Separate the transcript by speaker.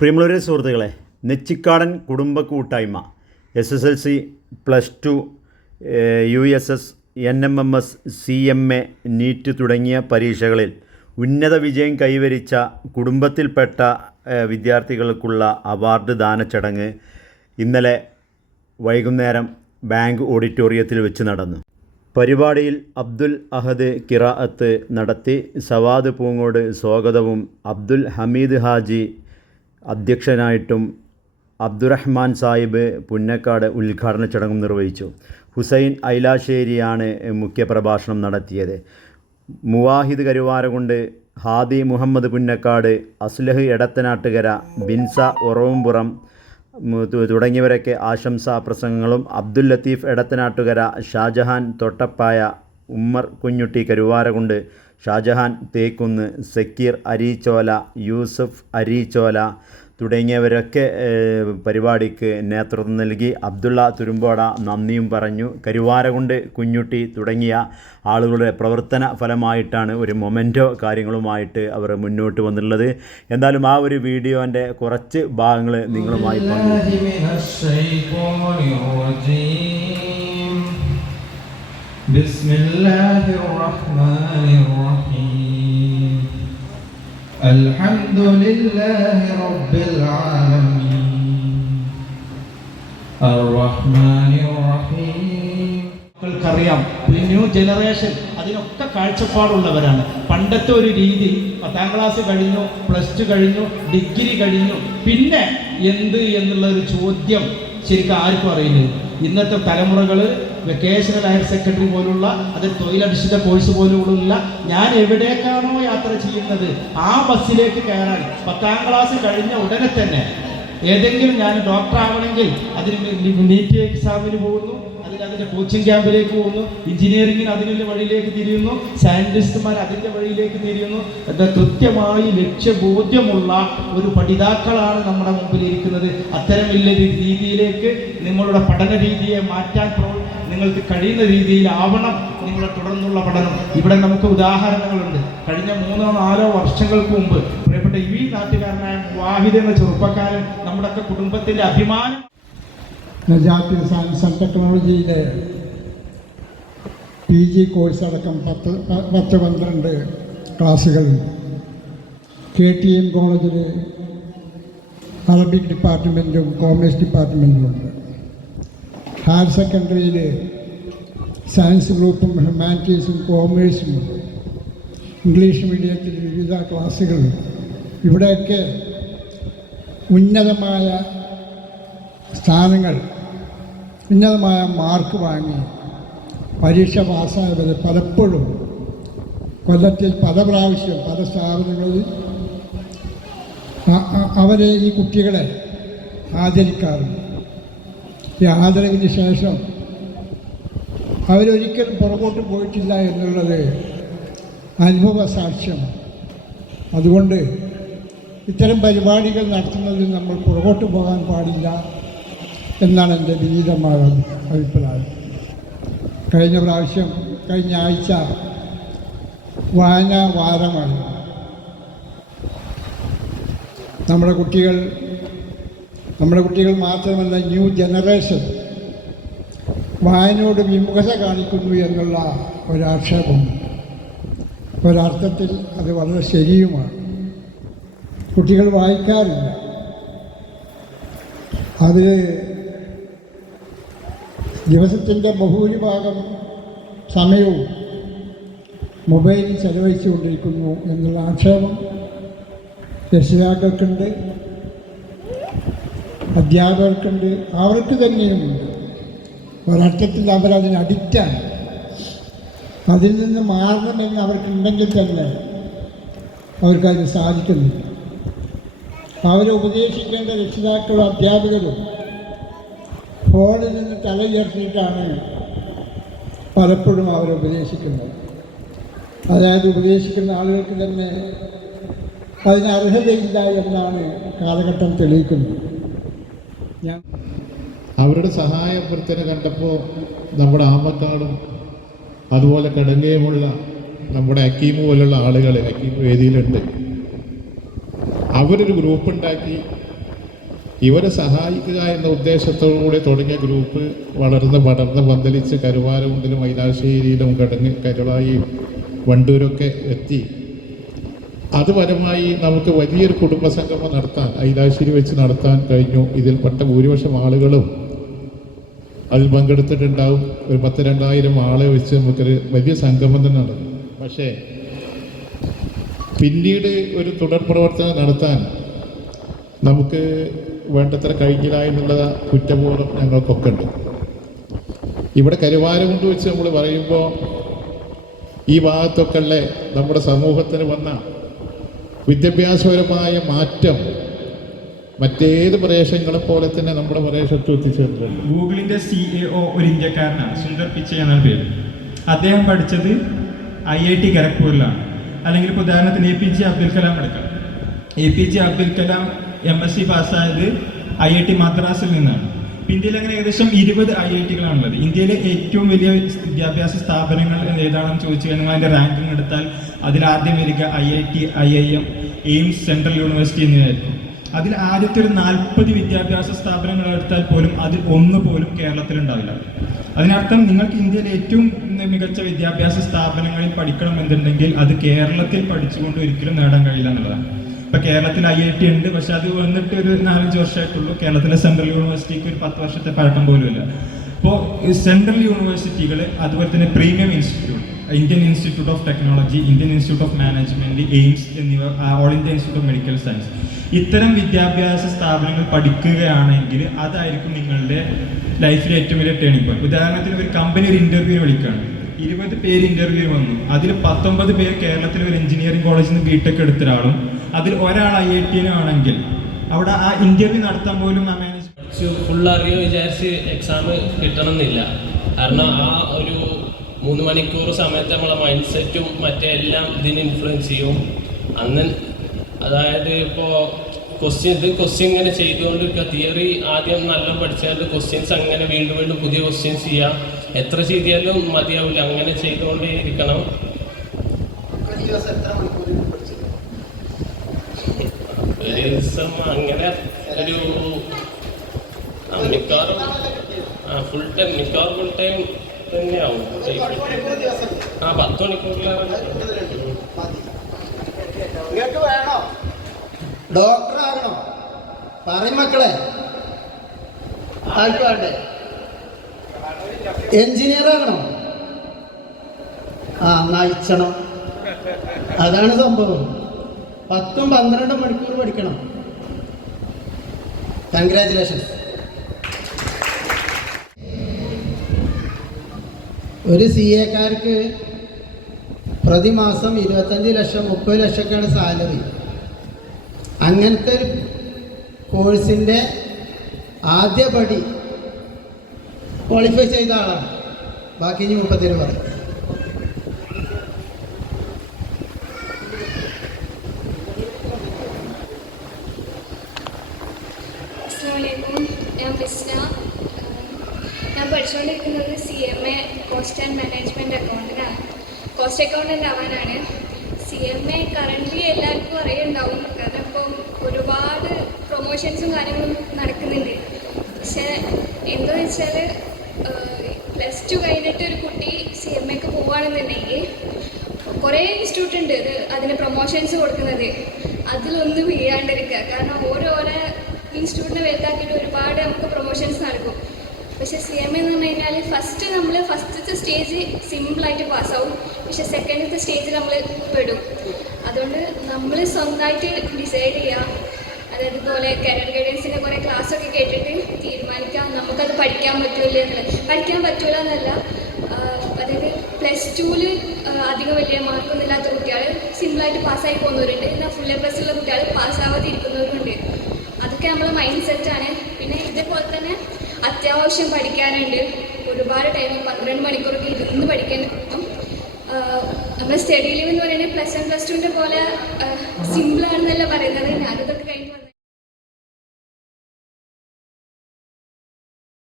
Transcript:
Speaker 1: പ്രിയമുള്ളവരെ സുഹൃത്തുക്കളെ നെച്ചിക്കാടൻ കുടുംബ കൂട്ടായ്മ S S L C plus two U S S N M M S C M A NEET തുടങ്ങിയ പരീക്ഷകളിൽ ഉന്നത വിജയം കൈവരിച്ച കുടുംബത്തിൽപ്പെട്ട വിദ്യാർത്ഥികൾക്കുള്ള അവാർഡ് ദാന ചടങ്ങ് ഇന്നലെ വൈകുന്നേരം ബാങ്ക് ഓഡിറ്റോറിയത്തിൽ വെച്ച് നടന്നു. പരിപാടിയിൽ അബ്ദുൽ അഹദ് കിറാഅത്ത് നടത്തി സവാദ് പൂങ്ങോട് സ്വാഗതവും അബ്ദുൽ ഹമീദ് ഹാജി അധ്യക്ഷനായിട്ടും അബ്ദുറഹ്മാൻ സാഹിബ് പുന്നക്കാട് ഉദ്ഘാടന ചടങ്ങും നിർവഹിച്ചു. ഹുസൈൻ ഐലാശ്ശേരിയാണ് മുഖ്യപ്രഭാഷണം നടത്തിയത്. മുവാഹിദ് കരുവാരകുണ്ട് ഹാദി മുഹമ്മദ് പുന്നക്കാട് അസ്ലഹ് എടത്തനാട്ടുകര ബിൻസ ഒറവുംപുറം തുടങ്ങിയവരൊക്കെ ആശംസാ പ്രസംഗങ്ങളും അബ്ദുൽ ലത്തീഫ് എടത്തനാട്ടുകര ഷാജഹാൻ തൊട്ടപ്പായ ഉമ്മർ കുഞ്ഞുട്ടി കരുവാരകുണ്ട് ഷാജഹാൻ തേക്കുന്ന് സക്കീർ അരീച്ചോല യൂസഫ് അരീച്ചോല തുടങ്ങിയവരൊക്കെ പരിപാടിക്ക് നേതൃത്വം നൽകി. അബ്ദുള്ള തുരുമ്പോട നന്ദിയും പറഞ്ഞു. കരുവാരകുണ്ട് കുഞ്ഞുട്ടി തുടങ്ങിയ ആളുകളുടെ പ്രവർത്തന ഫലമായിട്ടാണ് ഒരു മൊമെന്റോ കാര്യങ്ങളുമായിട്ട് അവർ മുന്നോട്ട് വന്നിട്ടുള്ളത്. എന്തായാലും ആ ഒരു വീഡിയോന്റെ കുറച്ച് ഭാഗങ്ങൾ നിങ്ങളുമായി
Speaker 2: بسم الله الرحمن الرحيم الحمد لله رب العالمين الرحمن الرحيم
Speaker 3: മക്കൾക്കറിയാം ഒരു ന്യൂ ജനറേഷൻ അതിനൊക്കെ കാഴ്ചപ്പാടുള്ളവരാണ് പണ്ടത്തെ ഒരു രീതി പത്താം ക്ലാസ് കഴിഞ്ഞു പ്ലസ് ടു കഴിഞ്ഞു ഡിഗ്രി കഴിഞ്ഞു പിന്നെ എന്ത് എന്നുള്ള ഒരു ചോദ്യം ശരിക്കും ആർക്കും അറിയില്ല ഇന്നത്തെ തലമുറകൾ വെക്കേഷണൽ ഹയർ സെക്കൻഡറി പോലുള്ള അത് തൊഴിലധിഷ്ഠിത കോഴ്സ് പോലുള്ള ഞാൻ എവിടേക്കാണോ യാത്ര ചെയ്യുന്നത് ആ ബസ്സിലേക്ക് കയറാൻ പത്താം ക്ലാസ് കഴിഞ്ഞ ഉടനെ തന്നെ ഏതെങ്കിലും ഞാൻ ഡോക്ടർ ആവണമെങ്കിൽ അതിന് നീറ്റ് എക്സാമിന് പോകുന്നു. അതിന്റെ കോച്ചിങ് ക്യാമ്പിലേക്ക് പോകുന്നു. എഞ്ചിനീയറിംഗിന് അതിനുള്ള വഴിയിലേക്ക് തിരിയുന്നു. സയന്റിസ്റ്റുമാർ അതിന്റെ വഴിയിലേക്ക് തിരിയുന്നു എന്താ കൃത്യമായി ലക്ഷ്യബോധ്യമുള്ള ഒരു പഠിതാക്കളാണ് നമ്മുടെ മുമ്പിൽ ഇരിക്കുന്നത് അത്തരമില്ല രീതിയിലേക്ക് നിങ്ങളുടെ പഠന രീതിയെ മാറ്റാൻ നിങ്ങൾക്ക് കഴിയുന്ന രീതിയിലാവണം നിങ്ങളുടെ തുടർന്നുള്ള പഠനം. ഇവിടെ നമുക്ക് ഉദാഹരണങ്ങളുണ്ട്. കഴിഞ്ഞ മൂന്നോ നാലോ വർഷങ്ങൾക്ക് മുമ്പ് പ്രിയപ്പെട്ട ഈ നാട്ടുകാരനായ വാഹിദ് എന്ന ചെറുപ്പക്കാരൻ നമ്മുടെയൊക്കെ കുടുംബത്തിന്റെ അഭിമാനം
Speaker 4: നജാത്തി സയൻസ് ആൻഡ് ടെക്നോളജിയിലെ പി ജി കോഴ്സ് അടക്കം പത്ത് പത്ത് പന്ത്രണ്ട് ക്ലാസ്സുകൾ കെ ടി എം കോളേജിൽ അറബിക് ഡിപ്പാർട്ട്മെന്റും കോമേഴ്സ് ഡിപ്പാർട്ട്മെന്റുമുണ്ട് ഹയർ സെക്കൻഡറിയിൽ സയൻസ് ഗ്രൂപ്പും ഹ്യൂമാനിറ്റീസും കോമേഴ്സും ഇംഗ്ലീഷ് മീഡിയത്തിൽ വിവിധ ക്ലാസ്സുകൾ ഇവിടെയൊക്കെ ഉന്നതമായ സ്ഥാനങ്ങൾ ഉന്നതമായ മാർക്ക് വാങ്ങി പരീക്ഷ പാസ്സായവരെ പലപ്പോഴും കൊല്ലത്തിൽ പല പ്രാവശ്യം പല സ്ഥാപനങ്ങളിൽ അവരെ ഈ കുട്ടികളെ ആദരിക്കാറുണ്ട്. ഈ ആദരവിന് ശേഷം അവരൊരിക്കലും പുറകോട്ട് പോയിട്ടില്ല എന്നുള്ളത് അനുഭവ സാക്ഷ്യം. അതുകൊണ്ട് ഇത്തരം പരിപാടികൾ നടത്തുന്നതിൽ നമ്മൾ പുറകോട്ട് പോകാൻ പാടില്ല. എന്നാണ് എന്റെ വിനീതമായ അഭിപ്രായം. കഴിഞ്ഞ പ്രാവശ്യം കഴിഞ്ഞ ആഴ്ച വായന വാരമാണ് നമ്മുടെ കുട്ടികൾ നമ്മുടെ കുട്ടികൾ മാത്രമല്ല ന്യൂ ജനറേഷൻ വായനയോട് വിമുഖത കാണിക്കുന്നു എന്നുള്ള ഒരാക്ഷേപം. ഒരർത്ഥത്തിൽ അത് വളരെ ശരിയുമാണ്. കുട്ടികൾ വായിക്കാറില്ല. അത് ദിവസത്തിന്റെ ബഹുഭൂരിഭാഗം സമയവും മൊബൈലിൽ ചെലവഴിച്ചുകൊണ്ടിരിക്കുന്നു എന്നുള്ള ആക്ഷേപം രക്ഷിതാക്കൾക്കുണ്ട് അധ്യാപകർക്കുണ്ട് അവർക്ക് തന്നെയുമുണ്ട് ഒരർത്ഥത്തിൽ അവരതിന് അഡിക്റ്റാണ് അതിൽ നിന്ന് മാറണമെന്ന് അവർക്കുണ്ടെങ്കിൽ തന്നെ അവർക്കതിന് സാധിക്കുന്നില്ല അവരെ ഉപദേശിക്കേണ്ട രക്ഷിതാക്കളും അധ്യാപകരും ഫോണിൽ നിന്ന് തലയുയർത്തിയിട്ടാണ് പലപ്പോഴും അവർ ഉപദേശിക്കുന്നത്. അതായത് ഉപദേശിക്കുന്ന ആളുകൾക്ക് തന്നെ അതിന് അർഹതയില്ല എന്നാണ് കാലഘട്ടം തെളിയിക്കുന്നത്. ഞാൻ
Speaker 5: അവരുടെ സഹായ അഭ്യർത്ഥന കണ്ടപ്പോൾ നമ്മുടെ ആമത്താടും അതുപോലെ കടങ്കയുമുള്ള നമ്മുടെ അക്കീമ് പോലുള്ള ആളുകൾ അക്കീമ് വേദിയിലുണ്ട്. അവരൊരു ഗ്രൂപ്പ് ഉണ്ടാക്കി ഇവരെ സഹായിക്കുക എന്ന ഉദ്ദേശത്തോടു കൂടി തുടങ്ങിയ ഗ്രൂപ്പ് വളർന്ന് പടർന്ന് പന്തലിച്ച് കരുവാരമുണ്ടിലും മൈലാശ്ശേരിയിലും കടങ്ങ് കരുളായി വണ്ടൂരൊക്കെ എത്തി. അത് പരമായി നമുക്ക് വലിയൊരു കുടുംബ സംഗമം നടത്താൻ ഐലാശ്ശേരി വെച്ച് നടത്താൻ കഴിഞ്ഞു. ഇതിൽപ്പെട്ട ഭൂരിപക്ഷം ആളുകളും അതിൽ പങ്കെടുത്തിട്ടുണ്ടാവും. ഒരു പത്ത് രണ്ടായിരം ആളെ വെച്ച് നമുക്കൊരു വലിയ സംഗമം തന്നെ നടന്നു. പക്ഷേ പിന്നീട് ഒരു തുടർ പ്രവർത്തനം നടത്താൻ നമുക്ക് വേണ്ടത്ര കഴിഞ്ഞില്ല എന്നുള്ള കുറ്റബോധം ഞങ്ങൾക്കൊക്കെ ഉണ്ട്. ഇവിടെ കരുവാരം കൊണ്ട് വെച്ച് നമ്മൾ പറയുമ്പോൾ ഈ ഭാഗത്തൊക്കെ നമ്മുടെ സമൂഹത്തിന് വന്ന വിദ്യാഭ്യാസപരമായ മാറ്റം മറ്റേത് പ്രദേശങ്ങളെ പോലെ തന്നെ നമ്മുടെ പ്രദേശത്ത് എത്തിച്ചേർന്നിട്ടുണ്ട്.
Speaker 6: ഗൂഗിളിന്റെ സി എ ഒ ഒരു ഇന്ത്യക്കാരനാണ് സുന്ദർ പിച്ചൈ എന്നാണ് പേര്. അദ്ദേഹം പഠിച്ചത് ഐ ഐ ടി ഖരഗ്പൂരിലാണ്. അല്ലെങ്കിൽ ഇപ്പോൾ ഉദാഹരണത്തിന് A P J Abdul Kalam എടുക്കാം. A P J Abdul Kalam M S C പാസ്സായത് I I T മദ്രാസിൽ നിന്നാണ്. ഇന്ത്യയിൽ അങ്ങനെ ഏകദേശം ഇരുപത് ഐ ഐ ടികളാണുള്ളത് ഇന്ത്യയിലെ ഏറ്റവും വലിയ വിദ്യാഭ്യാസ സ്ഥാപനങ്ങൾ ഏതാണെന്ന് ചോദിച്ചു കഴിഞ്ഞാൽ അതിന്റെ റാങ്കിങ് എടുത്താൽ അതിൽ ആദ്യം വരിക I I T I I M AIIMS central university എന്നിവയായിരിക്കും. അതിൽ ആദ്യത്തെ ഒരു നാൽപ്പത് വിദ്യാഭ്യാസ സ്ഥാപനങ്ങൾ എടുത്താൽ പോലും അതിൽ ഒന്ന് പോലും കേരളത്തിൽ ഉണ്ടാവില്ല. അതിനർത്ഥം നിങ്ങൾക്ക് ഇന്ത്യയിലെ ഏറ്റവും മികച്ച വിദ്യാഭ്യാസ സ്ഥാപനങ്ങളിൽ പഠിക്കണം എന്നുണ്ടെങ്കിൽ അത് കേരളത്തിൽ പഠിച്ചുകൊണ്ട് ഒരിക്കലും നേടാൻ കഴിയില്ല എന്നുള്ളതാണ്. ഇപ്പൊ കേരളത്തിൽ ഐ ഐ ടി ഉണ്ട്. പക്ഷെ അത് വന്നിട്ട് ഒരു നാലഞ്ച് വർഷമായിട്ടുള്ളൂ. കേരളത്തിലെ സെൻട്രൽ യൂണിവേഴ്സിറ്റിക്ക് ഒരു പത്ത് വർഷത്തെ പഴക്കം പോലും ഇല്ല. അപ്പോൾ സെൻട്രൽ യൂണിവേഴ്സിറ്റികൾ അതുപോലെ തന്നെ premium institute Indian Institute of Technology Indian Institute of Management AIIMS എന്നിവ All India Institute of Medical Science ഇത്തരം വിദ്യാഭ്യാസ സ്ഥാപനങ്ങൾ പഠിക്കുകയാണെങ്കിൽ അതായിരിക്കും നിങ്ങളുടെ ലൈഫിലെ ഏറ്റവും വലിയ ടേണിംഗ് പോയിന്റ് ഉദാഹരണത്തിന് ഒരു കമ്പനി ഒരു ഇന്റർവ്യൂ വിളിക്കുകയാണ്. ഇരുപത് പേര് ഇന്റർവ്യൂ വന്നു. അതിൽ പത്തൊമ്പത് പേര് കേരളത്തിലെ ഒരു എഞ്ചിനീയറിംഗ് കോളേജിൽ നിന്ന് ബിടെക് എടുത്ത ഒരാളും അതിൽ ഒരാൾ ഐ ഐ ടിയിലാണെങ്കിൽ അവിടെ ആ ഇന്റർവ്യൂ നടത്താൻ പോലും ആ മാനേജ്
Speaker 7: ഫുൾ അറിയ വിചാരിച്ച് എക്സാം കിട്ടണമെന്നില്ല. കാരണം ആ ഒരു മൂന്ന് മണിക്കൂർ സമയത്ത് നമ്മളെ മൈൻഡ് സെറ്റും മറ്റേ എല്ലാം ഇതിന് ഇൻഫ്ലുവൻസ് ചെയ്യും. അന്ന് അതായത് ഇപ്പോൾ ക്വസ്റ്റ്യൻ ഇത് ക്വസ്റ്റ്യൻ ഇങ്ങനെ ചെയ്തുകൊണ്ടിരിക്കുക. തിയറി ആദ്യം നല്ല പഠിച്ചാൽ ക്വസ്റ്റ്യൻസ് അങ്ങനെ വീണ്ടും വീണ്ടും പുതിയ ക്വസ്റ്റ്യൻസ് ചെയ്യാം. എത്ര ചെയ്താലും മതിയാവില്ല. അങ്ങനെ ചെയ്തുകൊണ്ടേ ഇരിക്കണം. ദിവസം അങ്ങനെ ഒരു മിക്കവാറും ഫുൾ ടൈം മിക്കവാറും ഫുൾ ടൈം തന്നെയാവും. ആ പത്ത് മണിക്കൂറിലാണ്
Speaker 8: ഡോക്ടർ ആകണോ? മക്കളെ. എഞ്ചിനീയർ ആകണം? ആ നയിച്ചണം അതാണ് സംഭവം. പത്തും പന്ത്രണ്ടും മണിക്കൂർ പഠിക്കണം. കൺഗ്രാചുലേഷൻസ് ഒരു സി എക്കാർക്ക് പ്രതിമാസം ഇരുപത്തഞ്ച് ലക്ഷം മുപ്പത് ലക്ഷമൊക്കെയാണ് സാലറി. അങ്ങനത്തെ ഒരു കോഴ്സിന്റെ ആദ്യപടി ക്വാളിഫൈ ചെയ്ത ആളാണ്. ബാക്കി ഇനി മുപ്പത്തേര് പറയും
Speaker 9: അസ്സാമലൈക്കും ഞാൻ ബിസ്ന ഞാൻ പഠിച്ചുകൊണ്ടിരിക്കുന്നത് C M A cost and management അക്കൗണ്ടിനാണ് cost accountant ആവാനാണ്. സി എം എ കറന്റ്ലി എല്ലാവർക്കും അറിയുണ്ടാവും. കാരണം ഇപ്പം ഒരുപാട് പ്രൊമോഷൻസും കാര്യങ്ങളും നടക്കുന്നുണ്ട്. പക്ഷേ എന്താ വെച്ചാൽ പ്ലസ് ടു കഴിഞ്ഞിട്ട് ഒരു കുട്ടി സി എം എക്ക് പോവുകയാണെന്നുണ്ടെങ്കിൽ കുറേ ഇൻസ്റ്റിറ്റ്യൂട്ട് ഉണ്ട് ഇത് അതിന് പ്രൊമോഷൻസ് കൊടുക്കുന്നത്. അതിലൊന്നും വീഴാണ്ടിരിക്കുക കാരണം ഓരോരോ ഇൻസ്റ്റിറ്റ്യൂട്ടിനെ വലുതാക്കിയിട്ട് ഒരുപാട് നമുക്ക് പ്രൊമോഷൻസ് നടക്കും. പക്ഷെ സി എം എന്ന് പറഞ്ഞു കഴിഞ്ഞാൽ ഫസ്റ്റ് നമ്മൾ ഫസ്റ്റത്തെ സ്റ്റേജ് സിമ്പിളായിട്ട് പാസ്സാവും പക്ഷെ സെക്കൻഡത്തെ സ്റ്റേജ് നമ്മൾ പെടും. അതുകൊണ്ട് നമ്മൾ സ്വന്തമായിട്ട് ഡിസൈഡ് ചെയ്യുക അതായത് ഇതുപോലെ കരിയർ ഗൈഡൻസിന്റെ കുറേ ക്ലാസ്സൊക്കെ കേട്ടിട്ട് തീരുമാനിക്കാം. നമുക്കത് പഠിക്കാൻ പറ്റൂല എന്നുള്ളത്. പഠിക്കാൻ പറ്റൂല എന്നല്ല. അതായത് പ്ലസ് ടുവിൽ അധികം വലിയ മാർക്കൊന്നും ഇല്ലാത്ത കുട്ടികൾ സിമ്പിളായിട്ട് പാസ്സായി പോകുന്നവരുണ്ട്. എന്നാൽ ഫുൾ എ പ്ലസ് ഉള്ള കുട്ടികൾ പാസ്സാവാതിരിക്കുന്നവരുണ്ട് അതൊക്കെ നമ്മളെ മൈൻഡ് സെറ്റാണ് പിന്നെ ഇതേപോലെ തന്നെ അത്യാവശ്യം പഠിക്കാനുണ്ട്. ഒരുപാട് ടൈം പന്ത്രണ്ട് മണിക്കൂറൊക്കെ ഇരുന്ന് പഠിക്കാൻ നമ്മുടെ സ്റ്റഡി ലീവ് എന്ന് പറയുന്നത് പ്ലസ് വൺ പ്ലസ് ടുവിന്റെ പോലെ സിമ്പിളാണെന്നല്ല പറയുന്നത്. ഞാനിതൊക്കെ